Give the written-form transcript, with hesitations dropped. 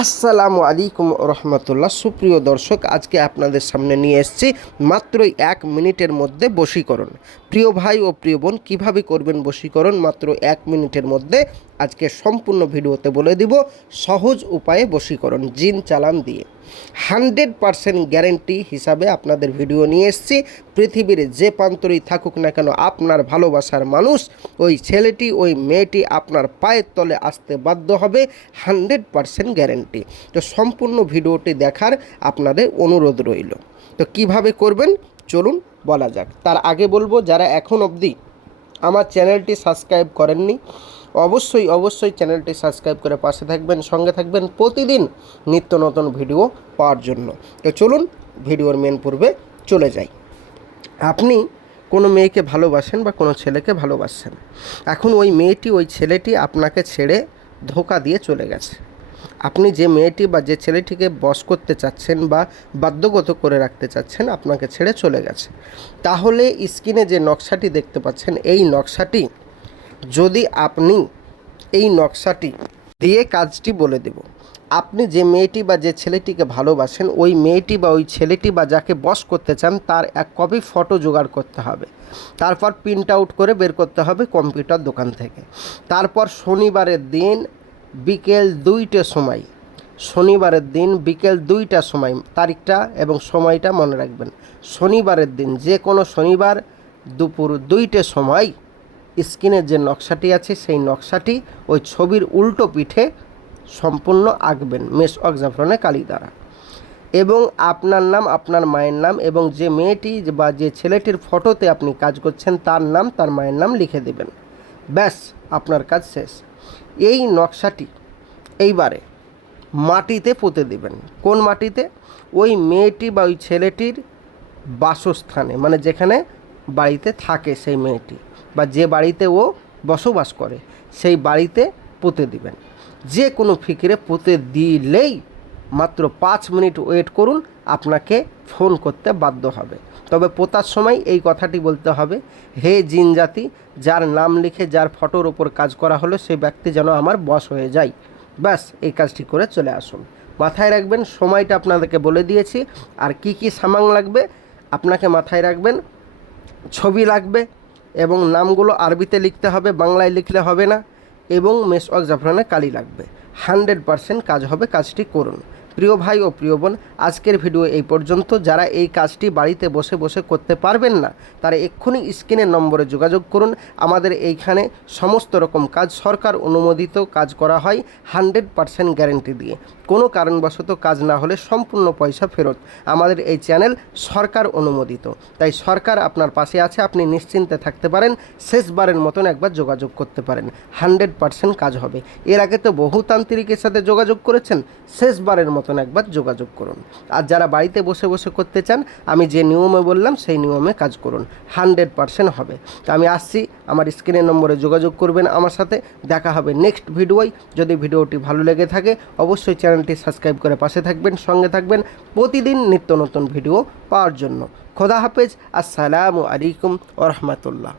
আসসালামু আলাইকুম রহমতুল্লাহ। সুপ্রিয় দর্শক, আজকে আপনাদের সামনে নিয়ে এসেছি মাত্রই 1 মিনিটের মধ্যে বশীকরণ। প্রিয় ভাই ও প্রিয় বোন, কীভাবে করবেন বশীকরণ মাত্র 1 মিনিটের মধ্যে আজকে সম্পূর্ণ ভিডিওতে বলে দিব। সহজ উপায়ে বশীকরণ জিন চালান দিয়ে 100% গ্যারেন্টি হিসাবে আপনাদের ভিডিও নিয়ে এসেছি। পৃথিবীর যে প্রান্তরেই থাকুক না কেন, আপনার ভালোবাসার মানুষ, ওই ছেলেটি ওই মেয়েটি আপনার পায়ের তলে আসতে বাধ্য হবে। 100% গ্যারেন্টি। তো সম্পূর্ণ ভিডিওটি দেখার আপনাদের অনুরোধ রইল। তো কিভাবে করবেন চলুন বলা যাক। তার আগে বলবো, যারা এখন অবধি আমার চ্যানেলটি সাবস্ক্রাইব করেননি, অবশ্যই চ্যানেলটি সাবস্ক্রাইব করে পাশে থাকবেন, সঙ্গে থাকবেন প্রতিদিন নিত্য নতুন ভিডিও পাওয়ার জন্য। তো চলুন ভিডিওর মেন পূর্বে চলে যাই। আপনি কোনো মেয়েকে ভালোবাসেন বা কোনো ছেলেকে ভালোবাসেন, এখন ওই মেয়েটি ওই ছেলেটি আপনাকে ছেড়ে ধোঁকা দিয়ে চলে গেছে। আপনি যে মেয়েটি বা যে ছেলেটিকে বশ করতে চাচ্ছেন বা বাধ্যগত করে রাখতে চাচ্ছেন আপনাকে ছেড়ে চলে গেছে। তাহলে স্ক্রিনে যে নকশাটি দেখতে পাচ্ছেন, এই নকশাটি যদি আপনি এই নকশাটি দিয়ে কাজটি বলে দেব। আপনি যে মেয়েটি বা যে ছেলেটিকে ভালোবাসেন, ওই মেয়েটি বা ওই ছেলেটি বা যাকে বশ করতে চান তার 1 কপি ফটো জোগাড় করতে হবে। তারপর প্রিন্ট আউট করে বের করতে হবে কম্পিউটার দোকান থেকে। তারপর শনিবারের দিন বিকেল 2টার সময়, শনিবারের দিন বিকেল 2টার সময়, তারিখটা এবং সময়টা মনে রাখবেন। শনিবারের দিন যে কোনো শনিবার দুপুর 2টার সময় স্ক্রিনের যে নকশাটি আছে সেই নকশাটি ওই ছবির উল্টো পিঠে সম্পূর্ণ আঁকবেন মেশ অক্সাফ্রনে কালি দ্বারা, এবং আপনার নাম, আপনার মায়ের নাম এবং যে মেয়েটি বা যে ছেলেটির ফটোতে আপনি কাজ করছেন তার নাম, তার মায়ের নাম লিখে দেবেন। ব্যাস, আপনার কাজ শেষ। এই নকশাটি এইবারে মাটিতে পুঁতে দেবেন। কোন মাটিতে? ওই মেয়েটি বা ওই ছেলেটির বাসস্থানে, মানে যেখানে বাড়িতে থাকে সেই মেয়েটি বা যে বাড়িতে ও বসবাস করে সেই বাড়িতে পুঁতে দিবেন। যে কোনো ফিকিরে পুঁতে দিলেই মাত্র 5 মিনিট ওয়েট করুন, আপনাকে ফোন করতে বাধ্য হবে। তবে পোতার সময় এই কথাটি বলতে হবে, হে জিন জাতি, যার নাম লিখে যার ফটোর ওপর কাজ করা হলো সেই ব্যক্তি যেন আমার বশ হয়ে যায়। ব্যাস, এই কাজটি করে চলে আসুন। মাথায় রাখবেন, সময়টা আপনাদেরকে বলে দিয়েছি। আর কি কি সামান লাগবে আপনাকে মাথায় রাখবেন। ছবি লাগবে এবং নামগুলো আরবিতে লিখতে হবে, বাংলায় লিখলে হবে না, এবং মেশ অক্সাফ্রনে কালি লাগবে। 100% কাজ হবে, কাজটি করুন। প্রিয় ভাই ও প্রিয় বোন, আজকের ভিডিও এই পর্যন্ত। যারা এই কাজটি বাড়িতে বসে বসে করতে পারবেন না তারা এক্ষুনি স্ক্রিনের নম্বরে যোগাযোগ করুন। আমাদের এইখানে সমস্ত রকম কাজ সরকার অনুমোদিত কাজ করা হয় 100% গ্যারেন্টি দিয়ে। কোনো কারণবশত কাজ না হলে সম্পূর্ণ পয়সা ফেরত। আমাদের এই চ্যানেল সরকার অনুমোদিত, তাই সরকার আপনার পাশে আছে, আপনি নিশ্চিন্তে থাকতে পারেন। শেষবারের মতন একবার যোগাযোগ করতে পারেন, 100% কাজ হবে। এর আগে তো বহু তান্ত্রিকের সাথে যোগাযোগ করেছেন, শেষবারের মতন একবার যোগাযোগ করুন। আর যারা বাড়িতে বসে বসে করতে চান, আমি যে নিয়মে বললাম সেই নিয়মে কাজ করুন, 100% হবে। তো আমি আসছি, আমার স্ক্রিনের নম্বরে যোগাযোগ করবেন আমার সাথে। দেখা হবে নেক্সট ভিডিওয়। যদি ভিডিওটি ভালো লেগে থাকে অবশ্যই চ্যানেলটি সাবস্ক্রাইব করে পাশে থাকবেন, সঙ্গে থাকবেন প্রতিদিন নিত্য নতুন ভিডিও পাওয়ার জন্য। খোদা হাফেজ। আসসালামু আলাইকুম ওয়া রাহমাতুল্লাহ।